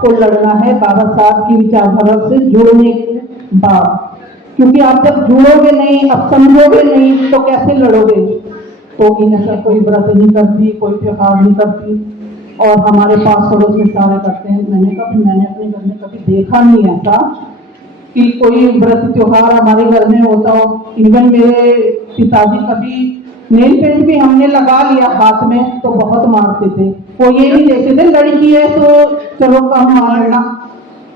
आपको लड़ना है बाबा साहब की विचारधारा से जुड़ने के बाद, क्योंकि आप जब जुड़ोगे नहीं, अब समझोगे नहीं, तो कैसे लड़ोगे। तो इनका कोई व्रत नहीं करती, कोई त्योहार नहीं करती, और हमारे पास पड़ोस में सारे करते हैं। मैंने कहा मैंने अपने घर में कभी देखा नहीं ऐसा कि कोई व्रत त्योहार हमारे घर में होता हो। इवन मेरे पिताजी कभी नेल पेंट भी हमने लगा लिया हाथ में तो बहुत मारते थे। वो ये नहीं देखते थे लड़की है तो चलो कम मारना,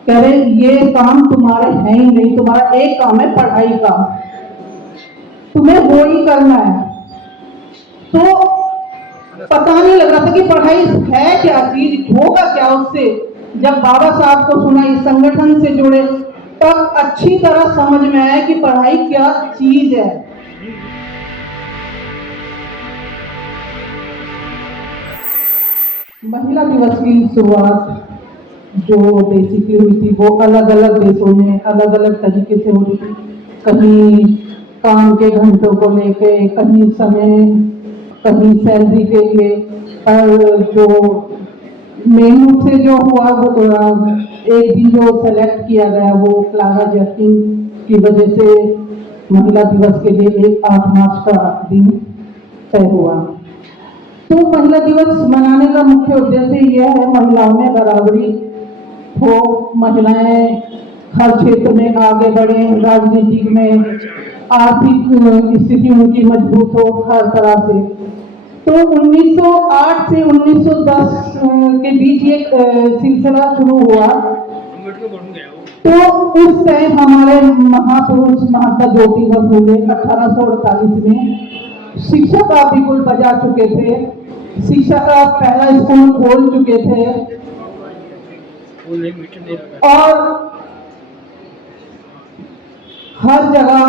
कह रहे ये काम तुम्हारे है ही नहीं, तुम्हारा एक काम है पढ़ाई का, तुम्हें वो ही करना है। तो पता नहीं लग रहा था कि पढ़ाई है क्या चीज, होगा क्या उससे। जब बाबा साहब को सुना, इस संगठन से जुड़े, तब अच्छी तरह समझ में आया कि पढ़ाई क्या चीज है। महिला दिवस की शुरुआत जो बेसिकली हुई थी वो अलग अलग देशों में अलग अलग तरीके से हो रही थी। कहीं काम के घंटों को लेके, कहीं समय, कहीं सैलरी के लिए। और जो मेन रूप से जो हुआ वो एक दिन जो सेलेक्ट किया गया वो क्लारा जैकिंग की वजह से महिला दिवस के लिए 8 मार्च का दिन तय हुआ। तो महिला दिवस मनाने का मुख्य उद्देश्य यह है महिलाओं में बराबरी हो, महिलाएं हर क्षेत्र में आगे बढ़े, राजनीति में आर्थिक स्थिति उनकी मजबूत हो हर तरह से। तो 1908 से 1910 के बीच एक सिलसिला शुरू हुआ। तो उस टाइम हमारे महापुरुष महात्मा ज्योतिबा फुले 1848 में शिक्षा का बिगुल बजा चुके थे, शिक्षा का पहला स्कूल खोल चुके थे, और हर जगह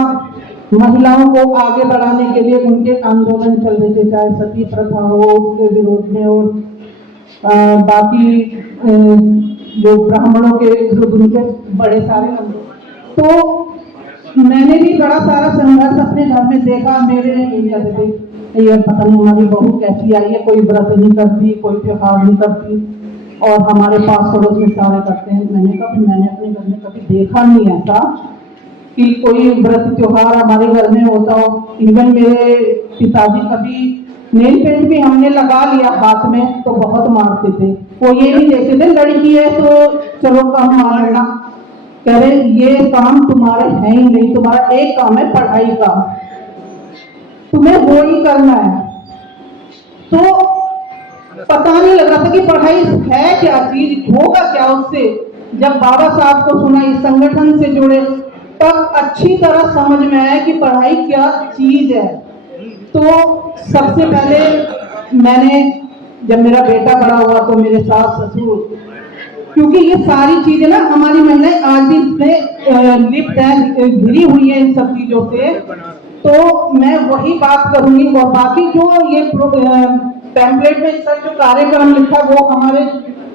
महिलाओं को आगे बढ़ाने के लिए उनके आंदोलन चल रहे थे, चाहे सती प्रथा हो उसके विरोध में, और बाकी जो ब्राह्मणों के विरुद्ध उनके बड़े सारे आंदोलन। तो मैंने भी बड़ा सारा संघर्ष अपने घर में देखा। मेरे ये पता नहीं हमारी बहू कैसी आई है, कोई व्रत नहीं करती, कोई त्योहार नहीं करती, और हमारे पास पड़ोस में सारे करते हैं। मैंने कहा मैंने अपने घर में कभी देखा नहीं ऐसा कि कोई व्रत त्योहार हमारे घर में होता हो। इवन मेरे पिताजी कभी नेल पेंट भी हमने लगा लिया हाथ में तो बहुत मारते थे। वो ये नहीं देखते थे लड़की है तो चलो कम मारना, कह रहे ये काम तुम्हारे है ही नहीं, तुम्हारा एक काम है पढ़ाई का, तुम्हें वो ही करना है। तो पता नहीं लग रहा था कि पढ़ाई है क्या चीज, होगा क्या उससे। जब बाबा साहब को सुना, इस संगठन से जुड़े, तब अच्छी तरह समझ में आया कि पढ़ाई क्या चीज है। तो सबसे पहले मैंने, जब मेरा बेटा बड़ा हुआ तो मेरे सास ससुर, क्योंकि ये सारी चीजें ना हमारी महिलाएं आज भी इसमें लिप्त है, घिरी हुई है इन सब चीजों से, तो मैं वही बात करूंगी। और बाकी जो ये पैम्पलेट में सब जो कार्यक्रम लिखा वो हमारे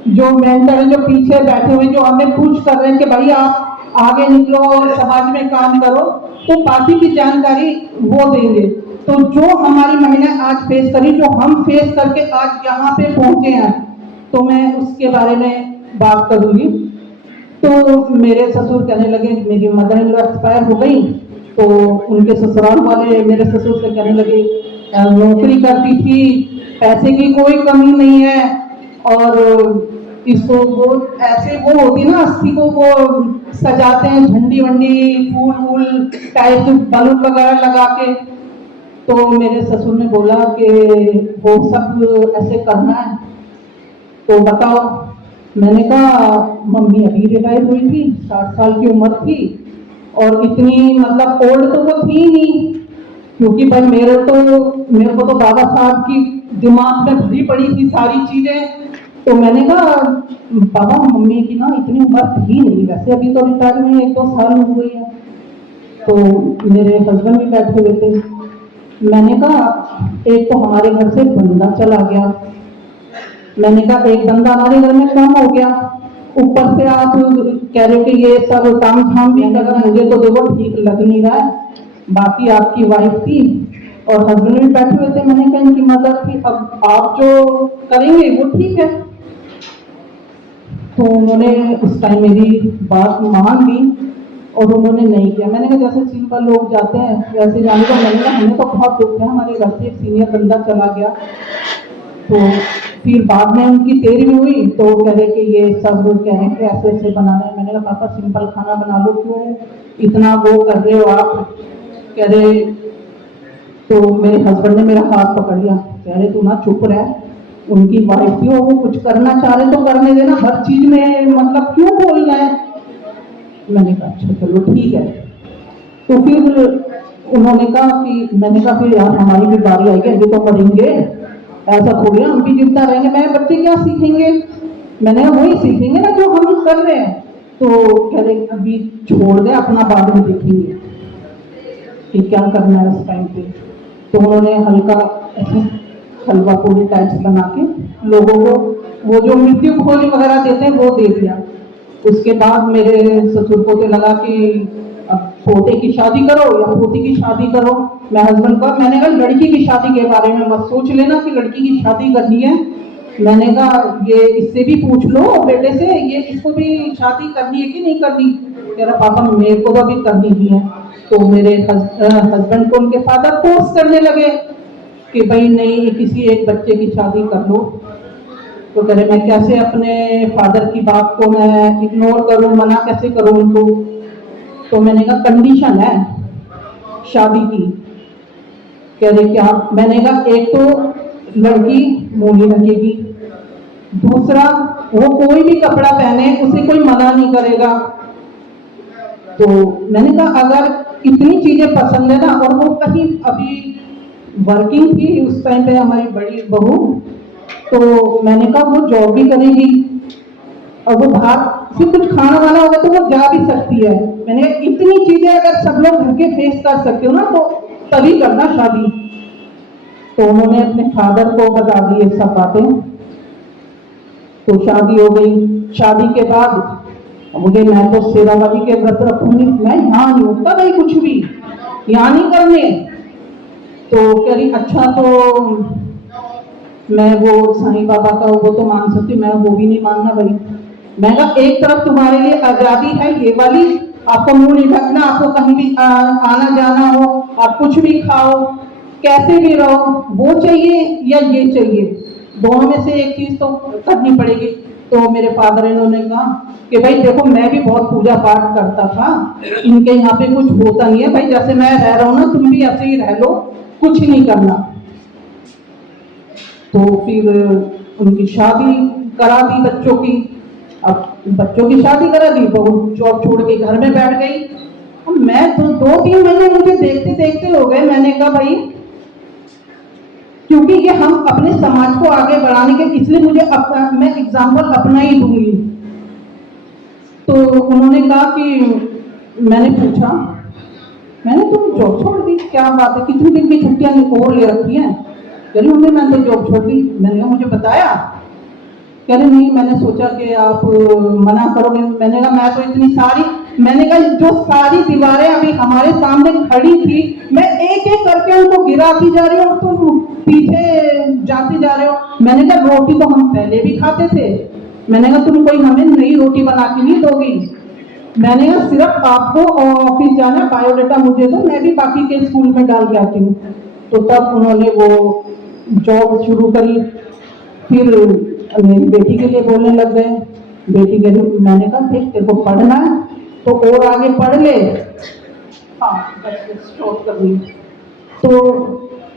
जो मेंटर हैं जो पीछे बैठे हुए, जो हमें पूछ कर रहे हैं कि भाई आप आगे निकलो और समाज में काम करो, तो बाकी की जानकारी वो देंगे। तो जो हमारी महिलाएं आज फेस करी, जो हम फेस करके आज यहाँ पे पहुंचे हैं, तो मैं उसके बारे में बात करूंगी। तो मेरे ससुर कहने लगे, मेरी मदर इन लॉ एक्सपायर हो गई, तो उनके ससुराल वाले मेरे ससुर से कहने लगे नौकरी करती थी, पैसे की कोई कमी नहीं है, और इसको वो ऐसे वो होती ना अस्थि को वो सजाते हैं झंडी वंडी फूल वूल टाइप बलून वगैरह लगा के। तो मेरे ससुर ने बोला कि वो सब ऐसे करना है तो बताओ। मैंने कहा मम्मी अभी रिटायर हुई थी, 60 साल की उम्र थी, और इतनी मतलब ओल्ड तो वो थी नहीं, क्योंकि भाई मेरे को तो बाबा साहब की दिमाग में भरी पड़ी थी सारी चीजें। तो मैंने कहा बाबा मम्मी की ना इतनी उम्र थी नहीं, वैसे अभी तो रिटायर हुई 1-2 साल हो गई है। तो मेरे हस्बैंड भी बैठे हुए थे। मैंने कहा एक तो हमारे घर से बंदा चला गया, मैंने कहा एक बंदा हमारे घर में कम हो गया, ऊपर से आप कह रहे हो कि ये सब काम झाम भी कर, मुझे तो देखो ठीक लग नहीं रहा है। बाकी आपकी वाइफ थी और हस्बैंड भी बैठे हुए थे, मैंने कहा इनकी मदद थी, अब आप जो करेंगे वो ठीक है। तो उन्होंने उस टाइम मेरी बात मान ली और उन्होंने नहीं किया। मैंने कहा जैसे सिंपल लोग जाते हैं वैसे जाने का। मैंने कहा हमें तो बहुत दुख है, हमारे घर से एक सीनियर बंदा चला गया। तो फिर बाद में उनकी तेरहवीं हुई तो कह रहे कि ये सब कह रहे कि ऐसे ऐसे बनाना है। मैंने कहा पापा सिंपल खाना बना लो, क्यों इतना वो कर रहे हो आप। कह रहे, तो मेरे हस्बैंड ने मेरा हाथ पकड़ लिया, कह रहे तू ना चुप रह, उनकी वाइफ थी, वो कुछ करना चाह रहे तो करने देना, हर चीज में मतलब क्यों बोलना है। मैंने कहा अच्छा चलो ठीक है। तो फिर उन्होंने कहा कि, मैंने कहा फिर यार हमारी भी बारी आएगी, अभी तो मरेंगे, ऐसा थोड़ी हम भी जिंदा रहेंगे, मैं बच्चे क्या सीखेंगे। मैंने कहा वही सीखेंगे ना जो हम कर रहे हैं। तो कह रहे अभी छोड़ दे, अपना बाद में देखेंगे कि क्या करना है उस टाइम पे। तो उन्होंने हल्का हलवा पूरी टाइप्स बना के लोगों को वो जो मृत्यु भोज वगैरह देते हैं वो दे दिया। उसके बाद मेरे ससुर को तो लगा कि अब पोते की शादी करो या पोती की शादी करो। मैं हस्बैंड को मैंने कहा लड़की की शादी के बारे में मत सोच लेना कि लड़की की शादी करनी है। मैंने कहा ये इससे भी पूछ लो बेटे से, ये इसको भी शादी करनी है कि नहीं करनी। कह रहा पापा मेरे को तो अभी करनी ही है। तो मेरे हस्बैंड को उनके फादर फोर्स करने लगे कि भाई नहीं किसी एक बच्चे की शादी कर लो। तो कह रहे मैं कैसे अपने फादर की बात को मैं इग्नोर करूं, मना कैसे करूं उनको। तो मैंने कहा कंडीशन है शादी की। कह रहे क्या। मैंने कहा एक तो लड़की मूली लगेगी, दूसरा वो कोई भी कपड़ा पहने उसे कोई मना नहीं करेगा। तो मैंने कहा अगर इतनी चीजें पसंद है ना, और वो कहीं अभी वर्किंग थी उस टाइम पे हमारी बड़ी बहू, तो मैंने कहा वो जॉब भी करेगी और वो बाहर से कुछ खाना वाना होगा तो वो जा भी सकती है। मैंने कहा इतनी चीजें अगर सब लोग घर के फेस कर सकते हो ना तो तभी करना शादी। तो उन्होंने अपने फादर को बता दी ये सब बातें। तो शादी हो गई। शादी के बाद मुझे, मैं तो शेरावाली के व्रत रखूंगी, मैं यहाँ नहीं होता भाई कुछ भी यहाँ नहीं करने। तो कह रही अच्छा तो मैं वो साईं बाबा का वो तो मान सकती, मैं वो भी नहीं मानना भाई। मैं कहा एक तरफ तुम्हारे लिए आजादी है ये वाली, आपको मुंह नहीं ढकना, आपको कहीं भी आना जाना हो, आप कुछ भी खाओ कैसे भी रहो, वो चाहिए या ये चाहिए, दोनों में से एक चीज तो करनी पड़ेगी। तो मेरे फादर इन्होंने कहा कि भाई देखो मैं भी बहुत पूजा पाठ करता था, इनके यहाँ पे कुछ होता नहीं है भाई, जैसे मैं रह रहा हूँ ना तुम भी ऐसे ही रह लो, कुछ नहीं करना। तो फिर उनकी शादी करा दी बच्चों की। अब बच्चों की शादी करा दी, बहू जॉब छोड़ के घर में बैठ गई। अब मैं तो 2-3 महीने मुझे देखते देखते हो गए। मैंने कहा भाई क्योंकि ये हम अपने समाज को आगे बढ़ाने के, इसलिए मुझे मैं एग्जाम्पल अपना ही दूंगी। तो उन्होंने कहा कि मैंने पूछा, मैंने तुम जॉब छोड़ दी, क्या बात है, कितनी दिन की छुट्टियां और ले रखी हैं। कह रही मम्मी मैंने तो जॉब छोड़ दी। मैंने कहा मुझे बताया। कह रहे नहीं मैंने सोचा कि आप मना करोगे। मैंने कहा मैं तो इतनी सारी, मैंने कहा जो सारी दीवारें अभी हमारे सामने खड़ी थी मैं एक एक करके उनको गिराती जा रही हूँ, तुम पीछे जाते जा रहे हो। मैंने कहा रोटी तो हम पहले भी खाते थे, मैंने कहा तुम कोई हमें नई रोटी बना के नहीं दोगी। मैंने कहा सिर्फ आपको ऑफिस जाना, बायोडाटा मुझे दो, मैं भी बाकी के स्कूल में डाल के आती हूँ। तो तब उन्होंने वो जॉब शुरू करी। फिर मेरी बेटी के लिए बोलने लग गए। बेटी के लिए मैंने कहा देख तेरे को पढ़ना है तो और आगे पढ़ ले। हाँ स्टॉप कर दी। तो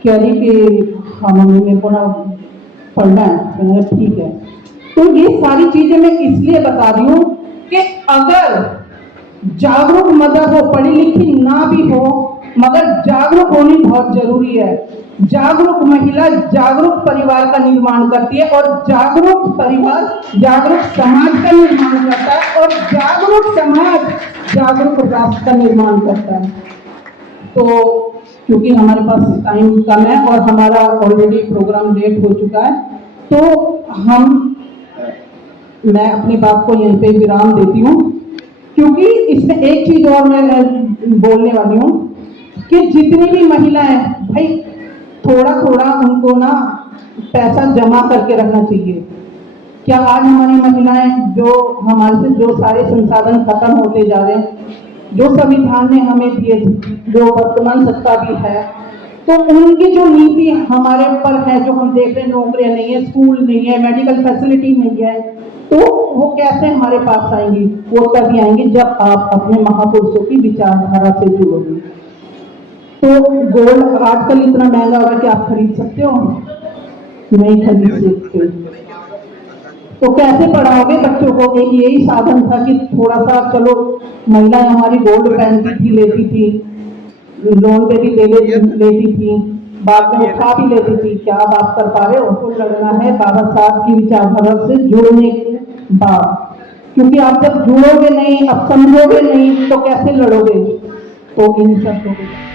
कह रही कि हाँ मम्मी मेरे को ना पढ़ना है। मैंने कहा ठीक है। तो ये सारी चीजें मैं इसलिए बता रही हूँ कि अगर जागरूक मदर हो, पढ़ी लिखी ना भी हो, मगर जागरूक होनी बहुत जरूरी है। जागरूक महिला जागरूक परिवार का निर्माण करती है, और जागरूक परिवार जागरूक समाज का निर्माण करता है, और जागरूक समाज जागरूक राष्ट्र का निर्माण करता है। तो क्योंकि हमारे पास टाइम कम है और हमारा ऑलरेडी प्रोग्राम लेट हो चुका है, तो मैं अपनी बात को यहीं पे विराम देती हूँ। क्योंकि इसमें एक चीज और मैं बोलने वाली हूँ कि जितनी भी महिलाएं भाई थोड़ा थोड़ा उनको ना पैसा जमा करके रखना चाहिए। क्या आज हमारी महिलाएं जो हमारे से जो सारे संसाधन खत्म होते जा रहे हैं, जो संविधान ने हमें दिए थे, जो वर्तमान सत्ता भी है, तो उनकी जो नीति हमारे ऊपर है, जो हम देख रहे हैं, नौकरियां नहीं है, स्कूल नहीं है, मेडिकल फैसिलिटी नहीं है, तो वो कैसे हमारे पास आएंगी? वो तभी आएंगी जब आप अपने महापुरुषों की विचारधारा से जुड़ोगे। तो गोल्ड आजकल इतना महंगा हो रहा है कि आप खरीद सकते हो? नहीं खरीद सकते। तो कैसे पढ़ाओगे बच्चों को? एक यही साधन था कि थोड़ा सा चलो महिलाएं हमारी गोल्ड पहनती थी, लेती थी, लोन पे भी लेती थी, बाद में उठा भी लेती थी। क्या अब आप कर पा रहे हो? तो लड़ना है बाबा साहब की विचारधारा से जुड़ने के बाद, क्योंकि आप जब जुड़ोगे नहीं, अब समझोगे नहीं, तो कैसे लड़ोगे? तो इन शब्दों के